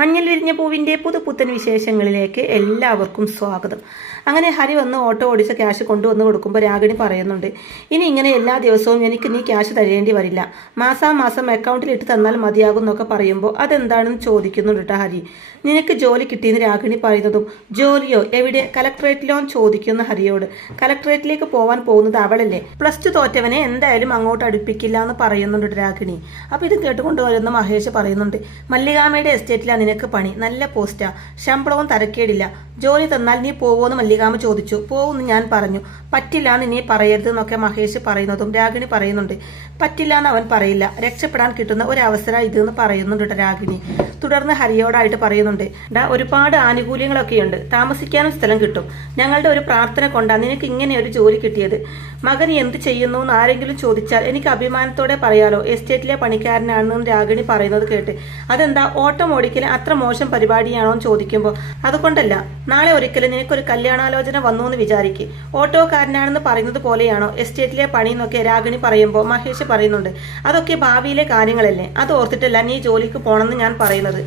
മഞ്ഞൾ വിരിഞ്ഞ പൂവിൻ്റെ പുതുപുത്തൻ വിശേഷങ്ങളിലേക്ക് എല്ലാവർക്കും സ്വാഗതം. അങ്ങനെ ഹരി വന്ന് ഓട്ടോ ഓടിച്ച ക്യാഷ് കൊണ്ടുവന്ന് കൊടുക്കുമ്പോൾ രാഗിണി പറയുന്നുണ്ട്, ഇനി ഇങ്ങനെ എല്ലാ ദിവസവും എനിക്ക് നീ ക്യാഷ് തരേണ്ടി വരില്ല, മാസാമാസം അക്കൗണ്ടിൽ ഇട്ട് തന്നാൽ മതിയാകും എന്നൊക്കെ പറയുമ്പോൾ അതെന്താണെന്ന് ചോദിക്കുന്നുണ്ട് കേട്ടോ ഹരി. നിനക്ക് ജോലി കിട്ടിയെന്ന് രാഗിണി പറയുന്നതും ജോലിയോ എവിടെ, കലക്ട്രേറ്റിലോ ചോദിക്കുന്ന ഹരിയോട്. കലക്ട്രേറ്റിലേക്ക് പോകാൻ പോകുന്നത് അവളല്ലേ, +2 തോറ്റവനെ എന്തായാലും അങ്ങോട്ട് അടുപ്പിക്കില്ല എന്ന് പറയുന്നുണ്ട് രാഗിണി. അപ്പോൾ ഇത് കേട്ടുകൊണ്ട് വരുന്ന മഹേഷ് പറയുന്നുണ്ട്, മല്ലികാമയുടെ എസ്റ്റേറ്റിലാണ് നിനക്ക് പണി, നല്ല പോസ്റ്റാ, ശമ്പളവും തരക്കേടില്ല, ജോലി തന്നാൽ നീ പോവോന്ന് മല്ലികാമ ചോദിച്ചു. പോവെന്ന് ഞാൻ പറഞ്ഞു. പറ്റില്ല എന്ന് നീ പറയരുത് എന്നൊക്കെ മഹേഷ് പറയുന്നതും രാഗിണി പറയുന്നുണ്ട്, പറ്റില്ല എന്ന് അവൻ പറയില്ല, രക്ഷപ്പെടാൻ കിട്ടുന്ന ഒരു അവസരം ഇതെന്ന് പറയുന്നുണ്ട് രാഗിണി. തുടർന്ന് ഹരിയോടായിട്ട് പറയുന്നുണ്ട്, ഒരുപാട് ആനുകൂല്യങ്ങളൊക്കെയുണ്ട്, താമസിക്കാനും സ്ഥലം കിട്ടും, ഞങ്ങളുടെ ഒരു പ്രാർത്ഥന കൊണ്ടാണ് നിനക്ക് ഇങ്ങനെ ഒരു ജോലി കിട്ടിയത്. മകൻ എന്ത് ചെയ്യുന്നു എന്ന് ആരെങ്കിലും ചോദിച്ചാൽ എനിക്ക് അഭിമാനത്തോടെ പറയാലോ, എസ്റ്റേറ്റിലെ പണിക്കാരനാണെന്ന് രാഗിണി പറയുന്നത് കേട്ട്, അതെന്താ ഓട്ടം ഓടിക്കൽ അത്ര മോശം പരിപാടിയാണോ എന്ന് ചോദിക്കുമ്പോൾ, അതുകൊണ്ടല്ല, നാളെ ഒരിക്കലും നിനക്കൊരു കല്യാണാലോചന വന്നു എന്ന് വിചാരിക്കും, ഓട്ടോക്കാരനാണെന്ന് പറയുന്നത് പോലെയാണോ എസ്റ്റേറ്റിലെ പണി എന്നൊക്കെ രാഗിണി പറയുമ്പോൾ മഹേഷ് പറയുന്നുണ്ട്, അതൊക്കെ ഭാവിയിലെ കാര്യങ്ങളല്ലേ, അത് ഓർത്തിട്ടല്ല നീ ജോലിക്ക് പോകണമെന്ന് ഞാൻ പറയുന്നത്,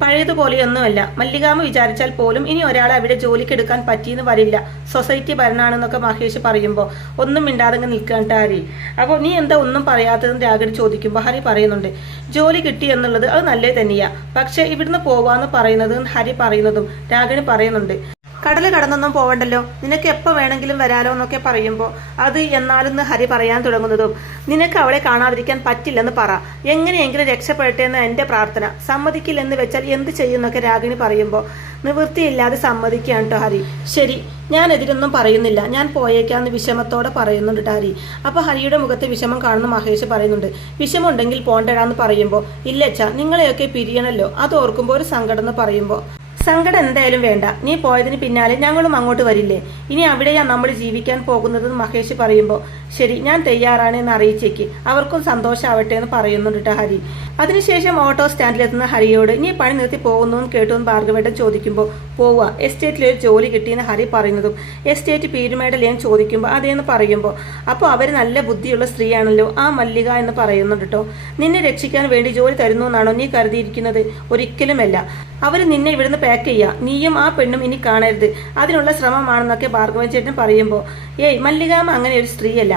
പഴയതുപോലെയൊന്നുമല്ല, മല്ലികാമ വിചാരിച്ചാൽ പോലും ഇനി ഒരാളെ അവിടെ ജോലിക്ക് എടുക്കാൻ പറ്റിയെന്ന് വരില്ല, സൊസൈറ്റി ഭരണാണെന്നൊക്കെ മഹേഷ് പറയുമ്പോൾ ഒന്നും മിണ്ടാതെ നിൽക്കാൻ ഹരി. അപ്പോൾ നീ എന്താ ഒന്നും പറയാത്തതെന്ന് രാഗിണി ചോദിക്കുമ്പോൾ ഹരി പറയുന്നുണ്ട്, ജോലി കിട്ടി എന്നുള്ളത് അത് നല്ലത് തന്നെയാ, പക്ഷെ ഇവിടുന്ന് പോവാന്ന് പറയുന്നത് ഹരി പറയുന്നതും രാഗിണി പറയുന്നുണ്ട്, കടൽ കടന്നൊന്നും പോവണ്ടല്ലോ, നിനക്ക് എപ്പോൾ വേണമെങ്കിലും വരാലോ എന്നൊക്കെ പറയുമ്പോൾ അത് എന്നാലെന്ന് ഹരി പറയാൻ തുടങ്ങുന്നതും, നിനക്ക് അവളെ കാണാതിരിക്കാൻ പറ്റില്ലെന്ന് പറ, എങ്ങനെയെങ്കിലും രക്ഷപ്പെടട്ടെ എന്ന് എൻ്റെ പ്രാർത്ഥന, സമ്മതിക്കില്ലെന്ന് വെച്ചാൽ എന്ത് ചെയ്യുന്നൊക്കെ രാഗിണി പറയുമ്പോൾ നിവൃത്തിയില്ലാതെ സമ്മതിക്കുകയാണ് കേട്ടോ ഹരി. ശരി, ഞാൻ എതിരൊന്നും പറയുന്നില്ല, ഞാൻ പോയേക്കാന്ന് വിഷമത്തോടെ പറയുന്നുണ്ട് ഹരി. അപ്പോൾ ഹരിയുടെ മുഖത്തെ വിഷമം കാണുന്ന മഹേഷ് പറയുന്നുണ്ട്, വിഷമമുണ്ടെങ്കിൽ പോണ്ടടാന്ന് പറയുമ്പോൾ, ഇല്ലച്ചാ നിങ്ങളെയൊക്കെ പിരിയണല്ലോ, അത് ഓർക്കുമ്പോൾ ഒരു സങ്കടം എന്ന് പറയുമ്പോൾ, സങ്കടം എന്തായാലും വേണ്ട, നീ പോയതിന് പിന്നാലെ ഞങ്ങളും അങ്ങോട്ട് വരില്ലേ, ഇനി അവിടെയാ നമ്മൾ ജീവിക്കാൻ പോകുന്നതെന്ന് മഹേഷ് പറയുമ്പോൾ, ശരി ഞാൻ തയ്യാറാണ് എന്ന് അറിയിച്ചേക്ക്, അവർക്കും സന്തോഷമാവട്ടെ എന്ന് പറയുന്നുണ്ട് ഹരി. അതിനുശേഷം ഓട്ടോ സ്റ്റാൻഡിലെത്തുന്ന ഹരിയോട് നീ പണി നിർത്തി പോകുന്നു എന്ന് കേട്ടുവെന്ന് ഭാർഗവേട്ടൻ ചോദിക്കുമ്പോൾ, പോവുക, എസ്റ്റേറ്റിലൊരു ജോലി കിട്ടിയെന്ന് ഹരി പറയുന്നതും, എസ്റ്റേറ്റ് പീരുമേടല്ലേ എന്ന് ചോദിക്കുമ്പോൾ അതേന്ന് പറയുമ്പോൾ, അപ്പോൾ അവർ നല്ല ബുദ്ധിയുള്ള സ്ത്രീയാണല്ലോ ആ മല്ലിക എന്ന് പറയുന്നുണ്ട് കേട്ടോ. നിന്നെ രക്ഷിക്കാൻ വേണ്ടി ജോലി തരുന്നു എന്നാണോ നീ കരുതിയിരിക്കുന്നത്? ഒരിക്കലുമല്ല, അവർ നിന്നെ ഇവിടുന്ന് പാക്ക് ചെയ്യുക, നീയും ആ പെണ്ണും ഇനി കാണരുത്, അതിനുള്ള ശ്രമമാണെന്നൊക്കെ ഭാർഗവൻ ചേട്ടൻ പറയുമ്പോൾ, ഏയ് മല്ലികാമ അങ്ങനെ ഒരു സ്ത്രീയല്ല,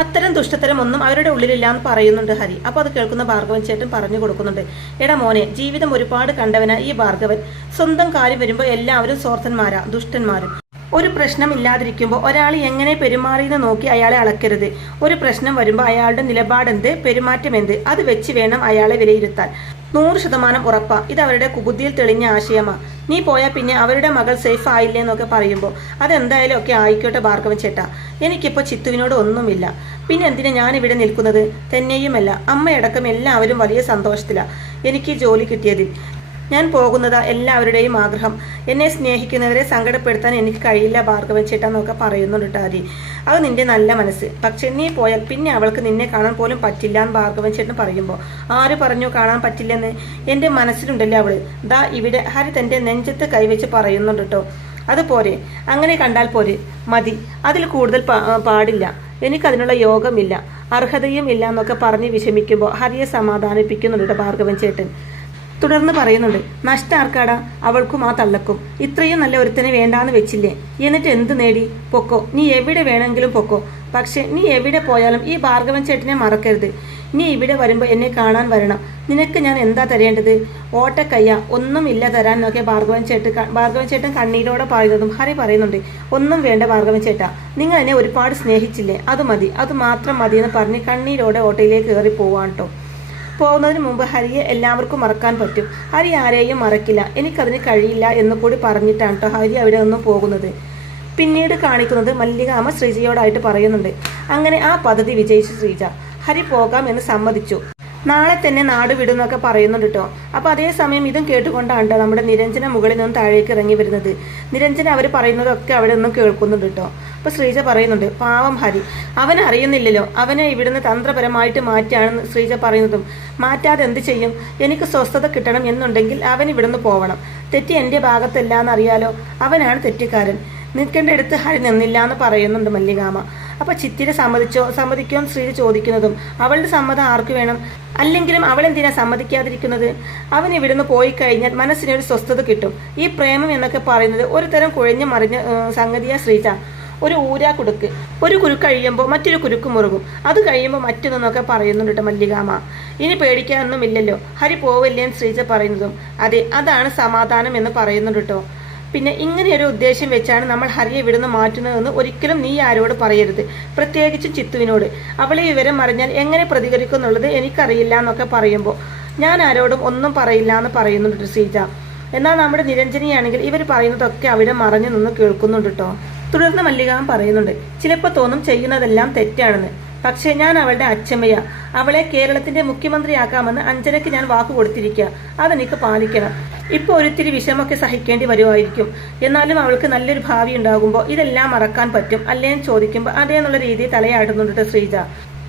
അത്തരം ദുഷ്ടത്തരം ഒന്നും അവരുടെ ഉള്ളിലില്ല എന്ന് പറയുന്നുണ്ട് ഹരി. അപ്പോൾ അത് കേൾക്കുന്ന ഭാർഗവൻ ചേട്ടൻ പറഞ്ഞു കൊടുക്കുന്നുണ്ട്, എടാ മോനെ, ജീവിതം ഒരുപാട് കണ്ടവനാ ഈ ഭാർഗവൻ, സ്വന്തം കാര്യം വരുമ്പോൾ എല്ലാവരും സ്വാർത്ഥന്മാരാ, ദുഷ്ടന്മാരും. ഒരു പ്രശ്നം ഇല്ലാതിരിക്കുമ്പോൾ ഒരാൾ എങ്ങനെ പെരുമാറിയെന്ന് നോക്കി അയാളെ അളക്കരുത്, ഒരു പ്രശ്നം വരുമ്പോൾ അയാളുടെ നിലപാടെന്ത്, പെരുമാറ്റം എന്ത്, അത് വെച്ച് വേണം അയാളെ വിലയിരുത്താൻ. 100% ഉറപ്പാ, ഇത് അവരുടെ കുബുദ്ധിയിൽ തെളിഞ്ഞ ആശയമാ. നീ പോയാൽ പിന്നെ അവരുടെ മകൾ സേഫ് ആയില്ലേ എന്നൊക്കെ പറയുമ്പോൾ, അതെന്തായാലും ഒക്കെ ആയിക്കോട്ടെ ഭാർഗവൻ ചേട്ടാ, എനിക്കിപ്പോൾ ചിത്തുവിനോട് ഒന്നുമില്ല, പിന്നെ എന്തിനാ ഞാനിവിടെ നിൽക്കുന്നത്, തന്നെയുമല്ല അമ്മയടക്കം എല്ലാവരും വലിയ സന്തോഷത്തിലാണ് എനിക്ക് ജോലി കിട്ടിയതിൽ. ഞാൻ പോകുന്നതാ എല്ലാവരുടെയും ആഗ്രഹം, എന്നെ സ്നേഹിക്കുന്നവരെ സങ്കടപ്പെടുത്താൻ എനിക്ക് കഴിയില്ല ഭാർഗവൻ ചേട്ടാ എന്നൊക്കെ പറയുന്നുണ്ട് ഹരി. അത് നിന്റെ നല്ല മനസ്സ്, പക്ഷെ നീ പോയാൽ പിന്നെ അവൾക്ക് നിന്നെ കാണാൻ പോലും പറ്റില്ല എന്ന് ഭാർഗവൻ ചേട്ടൻ പറയുമ്പോൾ, ആര് പറഞ്ഞു കാണാൻ പറ്റില്ലെന്ന്, എൻ്റെ മനസ്സിലുണ്ടല്ലോ അവള്, ദാ ഇവിടെ ഹരി തൻ്റെ നെഞ്ചത്ത് കൈവച്ച് പറയുന്നുണ്ട് കേട്ടോ. അതുപോലെ, അങ്ങനെ കണ്ടാൽ പോരെ, മതി, അതിൽ കൂടുതൽ പാടില്ല, എനിക്കതിനുള്ള യോഗമില്ല, അർഹതയും ഇല്ല എന്നൊക്കെ പറഞ്ഞ് വിഷമിക്കുമ്പോൾ ഹരിയെ സമാധാനിപ്പിക്കുന്നുണ്ട് ഭാർഗവൻ ചേട്ടൻ. തുടർന്ന് പറയുന്നുണ്ട്, നഷ്ടാർക്കാടാ, അവൾക്കും ആ തള്ളക്കും, ഇത്രയും നല്ല ഒരുത്തനെ വേണ്ടാന്ന് വെച്ചില്ലേ, എന്നിട്ട് എന്ത് നേടി, പൊക്കോ, നീ എവിടെ വേണമെങ്കിലും പൊക്കോ, പക്ഷെ നീ എവിടെ പോയാലും ഈ ഭാർഗവൻ ചേട്ടനെ മറക്കരുത്, നീ ഇവിടെ വരുമ്പോൾ എന്നെ കാണാൻ വരണം, നിനക്ക് ഞാൻ എന്താ തരേണ്ടത്, ഓട്ടക്കയ്യ, ഒന്നും ഇല്ല തരാൻ എന്നൊക്കെ ഭാർഗവൻ ചേട്ടൻ കണ്ണീരോടെ പറയുന്നതും ഹരി പറയുന്നുണ്ട്, ഒന്നും വേണ്ട ഭാർഗവൻ ചേട്ടാ, നിങ്ങൾ എന്നെ ഒരുപാട് സ്നേഹിച്ചില്ലേ, അത് മതി, അത് മാത്രം മതി എന്ന് പറഞ്ഞ് കണ്ണീരോടെ ഓട്ടോയിലേക്ക് കയറി പോവാൻ കേട്ടോ. പോകുന്നതിന് മുമ്പ് ഹരിയെ എല്ലാവർക്കും മറക്കാൻ പറ്റും, ഹരി ആരെയും മറക്കില്ല, എനിക്കതിന് കഴിയില്ല എന്ന് കൂടി പറഞ്ഞിട്ടാണ് കേട്ടോ ഹരി അവിടെ നിന്നും പോകുന്നത്. പിന്നീട് കാണിക്കുന്നത് മല്ലികാമ ശ്രീജയോടായിട്ട് പറയുന്നുണ്ട്, അങ്ങനെ ആ പദ്ധതി വിജയിച്ചു ശ്രീജ, ഹരി പോകാം എന്ന് സമ്മതിച്ചു, നാളെ തന്നെ നാട് വിടുന്നൊക്കെ പറയുന്നുണ്ട് കേട്ടോ. അപ്പോൾ അതേസമയം ഇതും കേട്ടുകൊണ്ടാണ് കേട്ടോ നമ്മുടെ നിരഞ്ജന മുകളിൽ നിന്നും താഴേക്ക് ഇറങ്ങി വരുന്നത്. നിരഞ്ജന അവർ പറയുന്നതൊക്കെ അവിടെ നിന്നും കേൾക്കുന്നുണ്ട് കേട്ടോ. അപ്പോൾ ശ്രീജ പറയുന്നുണ്ട്, പാവം ഹരി, അവനെ അറിയുന്നില്ലല്ലോ, അവനെ ഇവിടുന്ന് തന്ത്രപരമായിട്ട് മാറ്റിയാണെന്ന് ശ്രീജ പറയുന്നതും, മാറ്റാതെ എന്ത് ചെയ്യും, എനിക്ക് സ്വസ്ഥത കിട്ടണം എന്നുണ്ടെങ്കിൽ അവൻ ഇവിടുന്ന് പോവണം, തെറ്റി എൻ്റെ ഭാഗത്തല്ല എന്നറിയാലോ, അവനാണ് തെറ്റുകാരൻ, നിൽക്കേണ്ട അടുത്ത് ഹരി നിന്നില്ല എന്ന് പറയുന്നുണ്ട് മല്ലികാമ. അപ്പോൾ ചിത്തിര സമ്മതിക്കോ എന്ന് ശ്രീജ ചോദിക്കുന്നതും അവളുടെ സമ്മതം ആർക്ക് വേണം? അല്ലെങ്കിലും അവൾ എന്തിനാ സമ്മതിക്കാതിരിക്കുന്നത്? അവൻ ഇവിടുന്ന് പോയി കഴിഞ്ഞാൽ മനസ്സിനൊരു സ്വസ്ഥത കിട്ടും. ഈ പ്രേമം എന്നൊക്കെ പറയുന്നത് ഒരു തരം കുഴഞ്ഞു മറിഞ്ഞ സംഗതിയാ ശ്രീജ. ഒരു ഊരാ കുടുക്ക്, ഒരു കുരുക്ക് കഴിയുമ്പോൾ മറ്റൊരു കുരുക്ക് മുറുകും, അത് കഴിയുമ്പോൾ മറ്റൊന്നൊക്കെ പറയുന്നുണ്ട് കേട്ടോ മല്ലികാമ്മ. ഇനി പേടിക്കാനൊന്നുമില്ലല്ലോ, ഹരി പോവല്ലേന്ന് ശ്രീജ പറയുന്നതും അതെ, അതാണ് സമാധാനം എന്ന് പറയുന്നുണ്ട് കേട്ടോ. പിന്നെ ഇങ്ങനെയൊരു ഉദ്ദേശം വെച്ചാണ് നമ്മൾ ഹരിയെ ഇവിടുന്ന് മാറ്റുന്നതെന്ന് ഒരിക്കലും നീ ആരോട് പറയരുത്, പ്രത്യേകിച്ചും ചിത്തുവിനോട്. അവളെ വിവരം അറിഞ്ഞാൽ എങ്ങനെ പ്രതികരിക്കും എന്നുള്ളത് എനിക്കറിയില്ല എന്നൊക്കെ പറയുമ്പോൾ ഞാൻ ആരോടും ഒന്നും പറയില്ല എന്ന് പറയുന്നുണ്ട് ശ്രീജ. എന്നാൽ നമ്മുടെ നിരഞ്ജനിയാണെങ്കിൽ ഇവർ പറയുന്നതൊക്കെ അവിടെ മറഞ്ഞു നിന്ന് കേൾക്കുന്നുണ്ട് കേട്ടോ. തുടർന്ന് മല്ലികാമ്മ പറയുന്നുണ്ട്, ചിലപ്പോൾ തോന്നും ചെയ്യുന്നതെല്ലാം തെറ്റാണെന്ന്, പക്ഷേ ഞാൻ അവളുടെ അച്ഛമ്മയാ. അവളെ കേരളത്തിന്റെ മുഖ്യമന്ത്രിയാക്കാമെന്ന് അഞ്ജനയ്ക്ക് ഞാൻ വാക്ക് കൊടുത്തിരിക്കുക, അതെനിക്ക് പാലിക്കണം. ഇപ്പോൾ ഒരിത്തിരി വിഷമൊക്കെ സഹിക്കേണ്ടി വരുമായിരിക്കും, എന്നാലും അവൾക്ക് നല്ലൊരു ഭാവി ഉണ്ടാകുമ്പോൾ ഇതെല്ലാം മറക്കാൻ പറ്റും അല്ലേ എന്ന് ചോദിക്കുമ്പോൾ അതേ എന്നുള്ള രീതിയിൽ തലയാടുന്നുണ്ട് ശ്രീജ.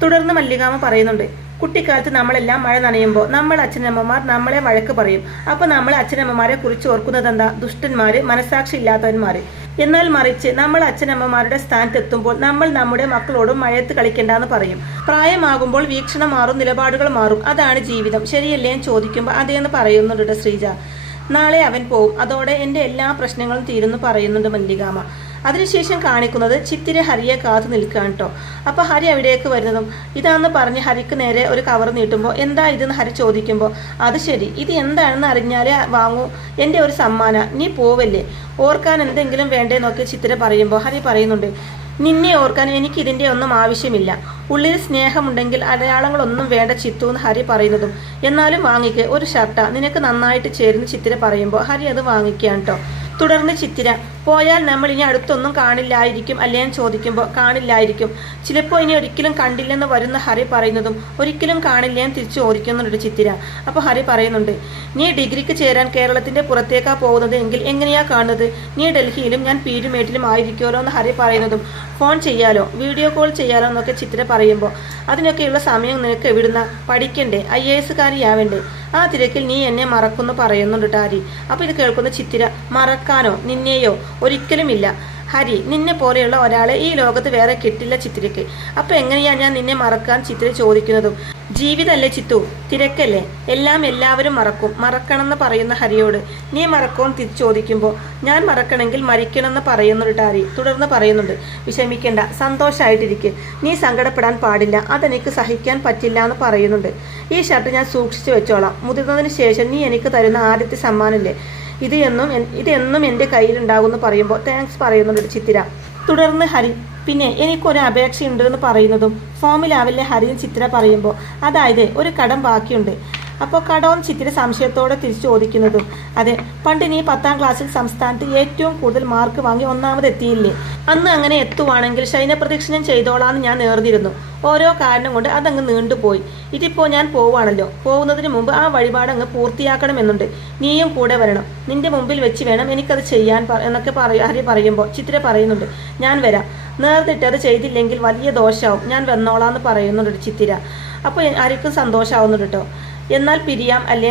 തുടർന്ന് മല്ലികാമ്മ പറയുന്നുണ്ട്, കുട്ടിക്കാലത്ത് നമ്മളെല്ലാം മഴ നനയുമ്പോൾ നമ്മൾ അച്ഛനമ്മമാർ നമ്മളെ വഴക്ക് പറയും. അപ്പോൾ നമ്മൾ അച്ഛനമ്മമാരെ കുറിച്ച് ഓർക്കുന്നത് എന്താ? ദുഷ്ടന്മാര്, മനസാക്ഷി ഇല്ലാത്തവന്മാര്. എന്നാൽ മറിച്ച് നമ്മൾ അച്ഛനമ്മമാരുടെ സ്ഥാനത്തെത്തുമ്പോൾ നമ്മൾ നമ്മുടെ മക്കളോടും മഴയത്ത് കളിക്കേണ്ടെന്ന് പറയും. പ്രായമാകുമ്പോൾ വീക്ഷണം മാറും, നിലപാടുകൾ മാറും, അതാണ് ജീവിതം, ശരിയല്ലേ എന്ന് ചോദിക്കുമ്പോൾ അതേന്ന് പറയുന്നുണ്ട് ശ്രീജ. നാളെ അവൻ പോവും, അതോടെ എൻ്റെ എല്ലാ പ്രശ്നങ്ങളും തീരുന്നു പറയുന്നുണ്ട് മല്ലികാമ്മ. അതിനുശേഷം കാണിക്കുന്നത് ചിത്തിര ഹരിയെ കാത്തു നിൽക്കുകയാണ് കേട്ടോ. അപ്പോൾ ഹരി അവിടേക്ക് വരുന്നതും ഇതാന്ന് പറഞ്ഞ് ഹരിക്ക് നേരെ ഒരു കവർ നീട്ടുമ്പോൾ എന്താ ഇതെന്ന് ഹരി ചോദിക്കുമ്പോൾ അത് ശരി, ഇത് എന്താണെന്ന് അറിഞ്ഞാലേ വാങ്ങൂ, എൻ്റെ ഒരു സമ്മാന, നീ പോവല്ലേ, ഓർക്കാൻ എന്തെങ്കിലും വേണ്ടേ നോക്കി ചിത്തിര പറയുമ്പോൾ ഹരി പറയുന്നുണ്ട്, നിന്നെ ഓർക്കാൻ എനിക്ക് ഇതിൻ്റെ ഒന്നും ആവശ്യമില്ല, ഉള്ളിൽ സ്നേഹമുണ്ടെങ്കിൽ അടയാളങ്ങളൊന്നും വേണ്ട ചിത്തു എന്ന് ഹരി പറയുന്നതും എന്നാലും വാങ്ങിക്ക്, ഒരു ഷർട്ടാ, നിനക്ക് നന്നായിട്ട് ചേരുന്ന ചിത്തിര പറയുമ്പോൾ ഹരി അത് വാങ്ങിക്കുകയാണ് കേട്ടോ. തുടർന്ന് ചിത്തിര പോയാൽ നമ്മൾ ഇനി അടുത്തൊന്നും കാണില്ലായിരിക്കും അല്ലേ എന്ന് ചോദിക്കുമ്പോൾ കാണില്ലായിരിക്കും, ചിലപ്പോൾ ഇനി ഒരിക്കലും കണ്ടില്ലെന്ന് വരുന്ന ഹരി പറയുന്നതും ഒരിക്കലും കാണില്ലേന്ന് തിരിച്ചു ചോദിക്കുന്നുണ്ട് ചിത്തിര. അപ്പോൾ ഹരി പറയുന്നുണ്ട്, നീ ഡിഗ്രിക്ക് ചേരാൻ കേരളത്തിന്റെ പുറത്തേക്കാ പോകുന്നത് എങ്കിൽ എങ്ങനെയാ കാണുന്നത്? നീ ഡൽഹിയിലും ഞാൻ പീരുമേട്ടിലും ആയിരിക്കുമല്ലോ എന്ന് ഹരി പറയുന്നതും ഫോൺ ചെയ്യാലോ, വീഡിയോ കോൾ ചെയ്യാലോ എന്നൊക്കെ ചിത്തിര പറയുമ്പോൾ അതിനൊക്കെയുള്ള സമയം നിനക്ക് എവിടുന്ന? പഠിക്കണ്ടേ, IAS കാരിയാവേണ്ടേ? ആ തിരക്കിൽ നീ എന്നെ മറക്കുന്നു പറയുന്നുണ്ട് ഹരി. അപ്പോൾ ഇത് കേൾക്കുന്ന ചിത്തിര, മറക്കാനോ നിന്നെയോ? ഒരിക്കലുമില്ല ഹരി, നിന്നെ പോലെയുള്ള ഒരാളെ ഈ ലോകത്ത് വേറെ കിട്ടില്ല ചിത്തിരയ്ക്ക്. അപ്പോൾ എങ്ങനെയാ ഞാൻ നിന്നെ മറക്കാൻ? ചിത്തിര ചോദിക്കുന്നതും ജീവിതമല്ലേ ചിത്തു, തിരക്കല്ലേ, എല്ലാം എല്ലാവരും മറക്കും, മറക്കണമെന്ന് പറയുന്ന ഹരിയോട് നീ മറക്കുമെന്ന് തിരിച്ചു ചോദിക്കുമ്പോൾ ഞാൻ മറക്കണമെങ്കിൽ മരിക്കണമെന്ന് പറയുന്നുണ്ട് ഹരി. തുടർന്ന് പറയുന്നുണ്ട്, വിഷമിക്കേണ്ട, സന്തോഷമായിട്ടിരിക്കുക, നീ സങ്കടപ്പെടാൻ പാടില്ല, അതെനിക്ക് സഹിക്കാൻ പറ്റില്ല എന്ന് പറയുന്നുണ്ട്. ഈ ഷർട്ട് ഞാൻ സൂക്ഷിച്ചു വെച്ചോളാം, മുതിർന്നതിന് ശേഷം നീ എനിക്ക് തരുന്ന ആദ്യത്തെ സമ്മാനല്ലേ, ഇത് എന്നും എൻ്റെ കയ്യിലുണ്ടാകുമെന്ന് പറയുമ്പോൾ താങ്ക്സ് പറയുന്നുണ്ട് ചിത്തിര. തുടർന്ന് ഹരി, പിന്നെ എനിക്കൊരു അപേക്ഷയുണ്ട് എന്ന് പറയുന്നതും ഫോമിലാവില്ലേ ഹരിയും ചിത്തിര പറയുമ്പോൾ അതായത് ഒരു കടം ബാക്കിയുണ്ട്. അപ്പോൾ കടവും ചിത്തിര സംശയത്തോടെ തിരിച്ചു ചോദിക്കുന്നതും അതെ, പണ്ട് നീ 10ാം ക്ലാസ്സിൽ സംസ്ഥാനത്ത് ഏറ്റവും കൂടുതൽ മാർക്ക് വാങ്ങി ഒന്നാമതെത്തിയില്ലേ? അന്ന് അങ്ങനെ എത്തുവാണെങ്കിൽ ശയനപ്രദക്ഷിണം ചെയ്തോളാന്ന് ഞാൻ നേർന്നിരുന്നു. ഓരോ കാരണം കൊണ്ട് അതങ്ങ് നീണ്ടുപോയി. ഇതിപ്പോൾ ഞാൻ പോവാണല്ലോ, പോകുന്നതിന് മുമ്പ് ആ വഴിപാട് അങ്ങ് പൂർത്തിയാക്കണമെന്നുണ്ട്, നീയും കൂടെ വരണം, നിന്റെ മുമ്പിൽ വെച്ച് വേണം എനിക്കത് ചെയ്യാൻ എന്നൊക്കെ ഹരി പറയുമ്പോൾ ചിത്തിര പറയുന്നുണ്ട്, ഞാൻ വരാം, നേർന്നിട്ട് അത് ചെയ്തില്ലെങ്കിൽ വലിയ ദോഷമാവും, ഞാൻ വന്നോളാന്ന് പറയുന്നുണ്ട് ചിത്തിര. അപ്പോൾ ഹരിക്കും സന്തോഷമാവുന്നുണ്ട് കേട്ടോ. എന്നാൽ പിരിയാം അല്ലേ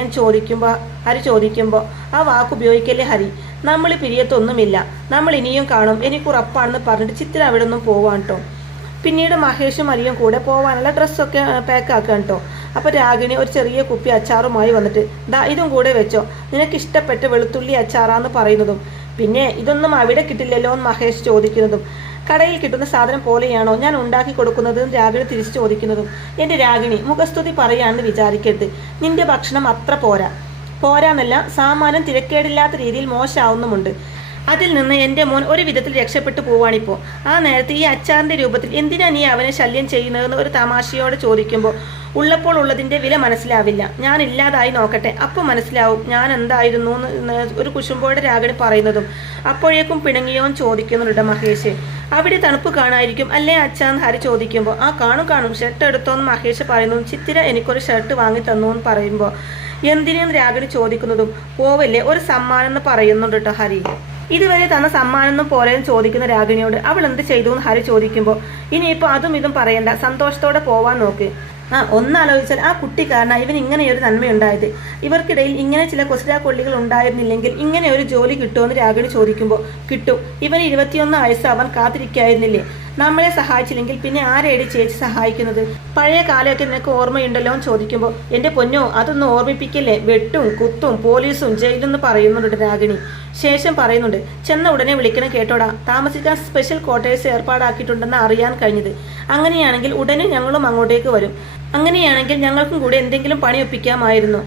ഹരി ചോദിക്കുമ്പോൾ ആ വാക്ക് ഉപയോഗിക്കല്ലേ ഹരി, നമ്മൾ പിരിയത്തൊന്നുമില്ല, നമ്മൾ ഇനിയും കാണും, എനിക്കുറപ്പാണെന്ന് പറഞ്ഞിട്ട് ചിത്തിര അവിടെ നിന്നും പോവാൻ കേട്ടോ. പിന്നീട് മഹേഷും ഹരിയും കൂടെ പോവാനുള്ള ഡ്രസ്സൊക്കെ പാക്കാക്കാൻ കേട്ടോ. അപ്പോൾ രാഗിണി ഒരു ചെറിയ കുപ്പി അച്ചാറുമായി വന്നിട്ട് ദാ ഇതും കൂടെ വെച്ചോ, നിനക്ക് ഇഷ്ടപ്പെട്ട വെളുത്തുള്ളി അച്ചാറാന്ന് പറയുന്നതും പിന്നെ ഇതൊന്നും അവിടെ കിട്ടില്ലല്ലോ എന്ന് മഹേഷ് ചോദിക്കുന്നതും കടയിൽ കിട്ടുന്ന സാധനം പോലെയാണോ ഞാൻ ഉണ്ടാക്കി കൊടുക്കുന്നത് രാഗിണി തിരിച്ചു ചോദിക്കുന്നതും എൻ്റെ രാഗിണി മുഖസ്തുതി പറയാണെന്ന് വിചാരിക്കരുത്, നിന്റെ ഭക്ഷണം അത്ര പോരാന്നല്ല, സാമാനം തിരക്കേടില്ലാത്ത രീതിയിൽ മോശമാവുന്നുമുണ്ട്, അതിൽ നിന്ന് എൻ്റെ മോൻ ഒരു വിധത്തിൽ രക്ഷപ്പെട്ടു പോവാണിപ്പോൾ. ആ നേരത്തെ ഈ അച്ചാറിൻ്റെ രൂപത്തിൽ എന്തിനാ നീ അവനെ ശല്യം ചെയ്യുന്നതെന്ന് ഒരു തമാശയോടെ ചോദിക്കുമ്പോൾ ഉള്ളപ്പോൾ ഉള്ളതിൻ്റെ വില മനസ്സിലാവില്ല, ഞാൻ ഇല്ലാതായി നോക്കട്ടെ, അപ്പോൾ മനസ്സിലാവും ഞാൻ എന്തായിരുന്നു എന്ന് ഒരു കുശുമ്പോടെ രാഗിണി പറയുന്നതും അപ്പോഴേക്കും പിണങ്ങിയോന്ന് ചോദിക്കുന്നുണ്ട് മഹേഷ്. അവിടെ തണുപ്പ് കാണായിരിക്കും അല്ലേ അച്ഛാന്ന് ഹരി ചോദിക്കുമ്പോൾ ആ കാണും, ഷർട്ട് എടുത്തോന്ന് മഹേഷ് പറയുന്നതും ചിത്തിര എനിക്കൊരു ഷർട്ട് വാങ്ങി തന്നു എന്ന് പറയുമ്പോൾ എന്തിനെന്ന് രാഗിണി ചോദിക്കുന്നതും പോവല്ലേ ഒരു സമ്മാനം എന്ന് പറയുന്നുണ്ട് കേട്ടോ ഹരി. ഇതുവരെ തന്ന സമ്മാനമൊന്നും പോലെന്ന് ചോദിക്കുന്ന രാഗിണിയോട് അവൾ എന്ത് ചെയ്തു എന്ന് ഹരി ചോദിക്കുമ്പോൾ ഇനിയിപ്പോൾ അതും ഇതും പറയണ്ട, സന്തോഷത്തോടെ പോവാൻ നോക്ക്, ഒന്നാലോചിച്ചാൽ ആ കുട്ടി കാരണം ഇവൻ ഇങ്ങനെയൊരു നന്മയുണ്ടായത്. ഇവർക്കിടയിൽ ഇങ്ങനെ ചില കൊള്ളികൾ ഉണ്ടായിരുന്നില്ലെങ്കിൽ ഇങ്ങനെ ഒരു ജോലി കിട്ടുമെന്ന് രാഗിണി ചോദിക്കുമ്പോൾ കിട്ടും. ഇവൻ 21 വയസ്സ് അവൻ കാത്തിരിക്കായിരുന്നില്ലേ? നമ്മളെ സഹായിച്ചില്ലെങ്കിൽ പിന്നെ ആരെയടി ചേച്ചി സഹായിക്കുന്നത്? പഴയ കാലമൊക്കെ നിനക്ക് ഓർമ്മയുണ്ടല്ലോ എന്ന് ചോദിക്കുമ്പോൾ എൻ്റെ പൊന്നോ അതൊന്നും ഓർമ്മിപ്പിക്കല്ലേ, വെട്ടും കുത്തും പോലീസും ജയിലെന്ന് പറയുന്നുണ്ട് രാഗിണി. ശേഷം പറയുന്നുണ്ട്, ചെന്ന ഉടനെ വിളിക്കണം കേട്ടോടാ, താമസിക്കാൻ സ്പെഷ്യൽ ക്വാർട്ടേഴ്സ് ഏർപ്പാടാക്കിയിട്ടുണ്ടെന്ന് അറിയാൻ കഴിഞ്ഞത്. അങ്ങനെയാണെങ്കിൽ ഉടനെ ഞങ്ങളും അങ്ങോട്ടേക്ക് വരും. അങ്ങനെയാണെങ്കിൽ ഞങ്ങൾക്കും കൂടെ എന്തെങ്കിലും പണി ഒപ്പിക്കാമായിരുന്നു.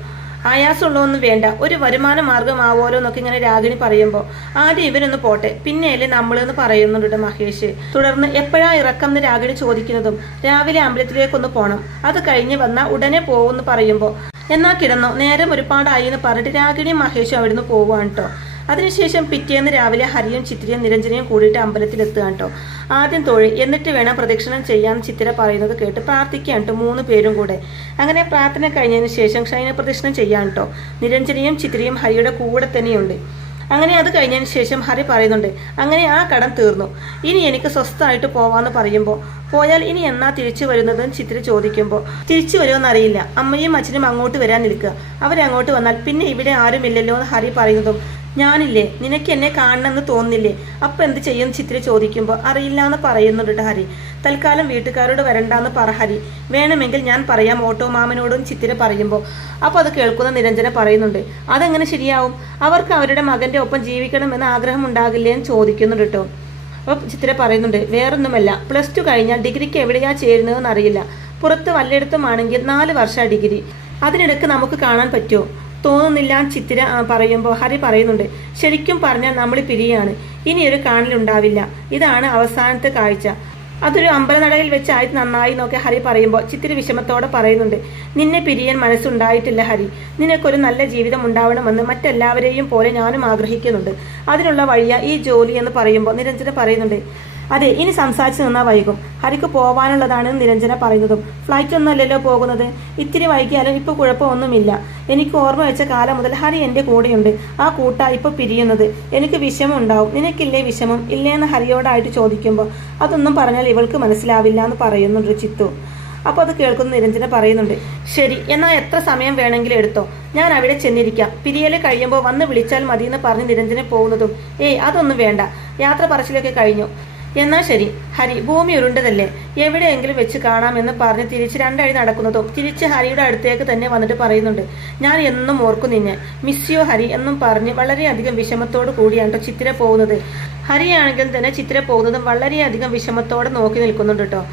ആയാസമുള്ളതൊന്നും വേണ്ട, ഒരു വരുമാന മാർഗമാവോലോ എന്നൊക്കെ ഇങ്ങനെ രാഗിണി പറയുമ്പോൾ ആദ്യം ഇവരൊന്ന് പോട്ടെ, പിന്നെയല്ലേ നമ്മളെന്ന് പറയുന്നുണ്ട് മഹേഷ്. തുടർന്ന് എപ്പോഴാ ഇറക്കം എന്ന് രാഗിണി ചോദിക്കുന്നതും രാവിലെ അമ്പലത്തിലേക്കൊന്ന് പോകണം, അത് കഴിഞ്ഞ് വന്നാൽ ഉടനെ പോകുമെന്ന് പറയുമ്പോൾ എന്നാൽ കിടന്നോ, നേരം ഒരുപാടായി എന്ന് പറഞ്ഞിട്ട് രാഗിണിയും മഹേഷും അവിടുന്ന് പോവുകയാണ് കേട്ടോ. അതിനുശേഷം പിറ്റേന്ന് രാവിലെ ഹരിയും ചിത്രയും നിരഞ്ജനയും കൂടിയിട്ട് അമ്പലത്തിലെത്തുകയാണ് കേട്ടോ. ആദ്യം തൊഴി, എന്നിട്ട് വേണം പ്രദക്ഷിണം ചെയ്യാൻ ചിത്ര പറയുന്നത് കേട്ട് പ്രാർത്ഥിക്കുകയാണ് കേട്ടോ 3 പേരും കൂടെ. അങ്ങനെ പ്രാർത്ഥന കഴിഞ്ഞതിന് ശേഷം ക്ഷൈന പ്രദക്ഷിണം ചെയ്യാൻ കേട്ടോ. നിരഞ്ജനയും ചിത്രയും ഹരിയുടെ കൂടെ തന്നെയുണ്ട്. അങ്ങനെ അത് കഴിഞ്ഞതിന് ശേഷം ഹരി പറയുന്നുണ്ട്, അങ്ങനെ ആ കടം തീർന്നു, ഇനി എനിക്ക് സ്വസ്ഥമായിട്ട് പോവാന്ന് പറയുമ്പോൾ പോയാൽ ഇനി എന്നാ തിരിച്ചു വരുന്നതെന്ന് ചിത്ര ചോദിക്കുമ്പോൾ തിരിച്ചു വരുമെന്നറിയില്ല, അമ്മയും അച്ഛനും അങ്ങോട്ട് വരാൻ നിൽക്കുക, അവരങ്ങോട്ട് വന്നാൽ പിന്നെ ഇവിടെ ആരുമില്ലല്ലോ എന്ന് ഹരി പറയുന്നതും ഞാനില്ലേ, നിനക്ക് എന്നെ കാണണമെന്ന് തോന്നില്ലേ, അപ്പം എന്ത് ചെയ്യും ചിത്ര ചോദിക്കുമ്പോൾ അറിയില്ല എന്ന് പറയുന്നുണ്ട് ഹരി. തൽക്കാലം വീട്ടുകാരോട് വരണ്ടാന്ന് പറ ഹരി, വേണമെങ്കിൽ ഞാൻ പറയാം ഓട്ടോ മാമനോടും ചിത്തിര പറയുമ്പോൾ. അപ്പോൾ അത് കേൾക്കുന്ന നിരഞ്ജന പറയുന്നുണ്ട്, അതെങ്ങനെ ശരിയാവും, അവർക്ക് അവരുടെ മകൻ്റെ ഒപ്പം ജീവിക്കണമെന്ന് ആഗ്രഹം ഉണ്ടാകില്ലേ എന്ന് ചോദിക്കുന്നുണ്ട് കേട്ടോ. അപ്പോൾ ചിത്തിര പറയുന്നുണ്ട്, വേറൊന്നുമല്ല, +2 കഴിഞ്ഞാൽ ഡിഗ്രിക്ക് എവിടെയാ ചേരുന്നതെന്ന് അറിയില്ല, പുറത്ത് വല്ലയിടത്തുമാണെങ്കിൽ 4 വർഷം ഡിഗ്രി, അതിനിടയ്ക്ക് നമുക്ക് കാണാൻ പറ്റുമോ തോന്നുന്നില്ല ചിത്തിര പറയുമ്പോൾ ഹരി പറയുന്നുണ്ട്, ശരിക്കും പറഞ്ഞാൽ നമ്മൾ പിരിയാണ്, ഇനിയൊരു കാണലുണ്ടാവില്ല, ഇതാണ് അവസാനത്തെ കാഴ്ച, അതൊരു അമ്പലനടയിൽ വെച്ചായി നന്നായി നോക്കി ഹരി പറയുമ്പോൾ ചിത്തിര വിഷമത്തോടെ പറയുന്നുണ്ട്, നിന്നെ പിരിയാൻ മനസ്സുണ്ടായിട്ടില്ല ഹരി, നിനക്കൊരു നല്ല ജീവിതം ഉണ്ടാവണമെന്ന് മറ്റെല്ലാവരെയും പോലെ ഞാനും ആഗ്രഹിക്കുന്നുണ്ട്, അതിനുള്ള വഴിയാ ഈ ജോലി എന്ന് പറയുമ്പോൾ നിരഞ്ജന പറയുന്നുണ്ട്, അതെ ഇനി സംസാരിച്ച് നിന്നാൽ വൈകും, ഹരിക്ക് പോവാനുള്ളതാണ് നിരഞ്ജന പറയുന്നതും. ഫ്ലൈറ്റ് ഒന്നുമല്ലല്ലോ പോകുന്നത്, ഇത്തിരി വൈകിയാലും ഇപ്പോൾ കുഴപ്പമൊന്നുമില്ല, എനിക്ക് ഓർമ്മ വെച്ച കാലം മുതൽ ഹരി എൻ്റെ കൂടെയുണ്ട്, ആ കൂട്ടാ ഇപ്പോൾ പിരിയുന്നത്, എനിക്ക് വിഷമം ഉണ്ടാവും, നിനക്കില്ലേ വിഷമം ഇല്ലേന്ന് ഹരിയോടായിട്ട് ചോദിക്കുമ്പോൾ അതൊന്നും പറഞ്ഞാൽ ഇവൾക്ക് മനസ്സിലാവില്ല എന്ന് പറയുന്നുണ്ട് ചിത്തു. അപ്പോൾ അത് കേൾക്കുന്ന നിരഞ്ജന പറയുന്നുണ്ട്, ശരി എന്നാൽ എത്ര സമയം വേണമെങ്കിലും എടുത്തോ, ഞാൻ അവിടെ ചെന്നിരിക്കാം, പിരിയൽ കഴിയുമ്പോൾ വന്ന് വിളിച്ചാൽ മതി എന്ന് പറഞ്ഞ് നിരഞ്ജന പോകുന്നതും അതൊന്നും വേണ്ട, യാത്ര പറച്ചിലൊക്കെ കഴിഞ്ഞു, എന്നാൽ ശരി ഹരി, ഭൂമി ഉരുണ്ടതല്ലേ, എവിടെയെങ്കിലും വെച്ച് കാണാമെന്ന് പറഞ്ഞ് തിരിച്ച് 2 അടി നടക്കുന്നതും തിരിച്ച് ഹരിയുടെ അടുത്തേക്ക് തന്നെ വന്നിട്ട് പറയുന്നുണ്ട്, ഞാൻ എന്നും ഓർക്കും നിന്നെ, മിസ് യു ഹരി എന്നും പറഞ്ഞ് വളരെയധികം വിഷമത്തോടു കൂടിയാണ് ചിത്തിര പോകുന്നത്. ഹരിയാണെങ്കിൽ തന്നെ ചിത്തിര പോകുന്നതും വളരെയധികം വിഷമത്തോടെ നോക്കി നിൽക്കുന്നുണ്ട് കേട്ടോ.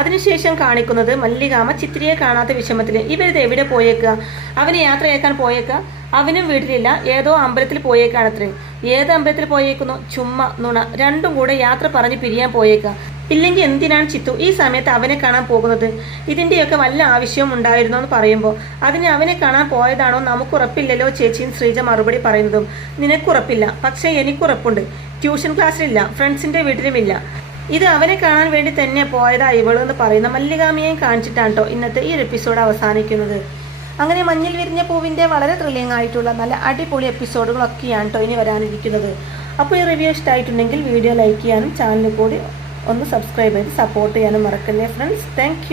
അതിനുശേഷം കാണിക്കുന്നത് മല്ലികാമ ചിത്തിരയെ കാണാത്ത വിഷമത്തിൽ ഇവരിത് എവിടെ പോയേക്കുക, അവന് യാത്രയേക്കാൻ പോയേക്കുക, അവനും വീട്ടിലില്ല, ഏതോ അമ്പലത്തിൽ പോയേക്കാണത്രേ. ഏത് അമ്പലത്തിൽ പോയേക്കുന്നു, ചുമ്മാ നുണ, രണ്ടും കൂടെ യാത്ര പറഞ്ഞ് പിരിയാൻ പോയേക്കുക, ഇല്ലെങ്കിൽ എന്തിനാണ് ചിത്തു ഈ സമയത്ത് അവനെ കാണാൻ പോകുന്നത്, ഇതിൻ്റെയൊക്കെ വല്ല ആവശ്യവും ഉണ്ടായിരുന്നോ എന്ന് പറയുമ്പോൾ അതിന് അവനെ കാണാൻ പോയതാണോ നമുക്കുറപ്പില്ലല്ലോ ചേച്ചിയും ശ്രീജ മറുപടി പറയുന്നതും, നിനക്കുറപ്പില്ല പക്ഷേ എനിക്കുറപ്പുണ്ട്, ട്യൂഷൻ ക്ലാസ്സിലില്ല, ഫ്രണ്ട്സിൻ്റെ വീട്ടിലുമില്ല, ഇത് അവനെ കാണാൻ വേണ്ടി തന്നെ പോയതാ ഇവള് എന്ന് പറയുന്ന മല്ലികാമയെയും കാണിച്ചിട്ടാണ് കേട്ടോ ഇന്നത്തെ ഈ ഒരു എപ്പിസോഡ് അവസാനിക്കുന്നത്. അങ്ങനെ മഞ്ഞിൽ വിരിഞ്ഞ പൂവിൻ്റെ വളരെ ത്രില്ലിംഗ് ആയിട്ടുള്ള നല്ല അടിപൊളി എപ്പിസോഡുകളൊക്കെയാണ് കേട്ടോ ഇനി വരാനിരിക്കുന്നത്. അപ്പോൾ ഈ റിവ്യൂ ഇഷ്ടമായിട്ടുണ്ടെങ്കിൽ വീഡിയോ ലൈക്ക് ചെയ്യാനും ചാനൽ കൂടി ഒന്ന് സബ്സ്ക്രൈബ് ചെയ്ത് സപ്പോർട്ട് ചെയ്യാനും മറക്കല്ലേ ഫ്രണ്ട്സ്. താങ്ക്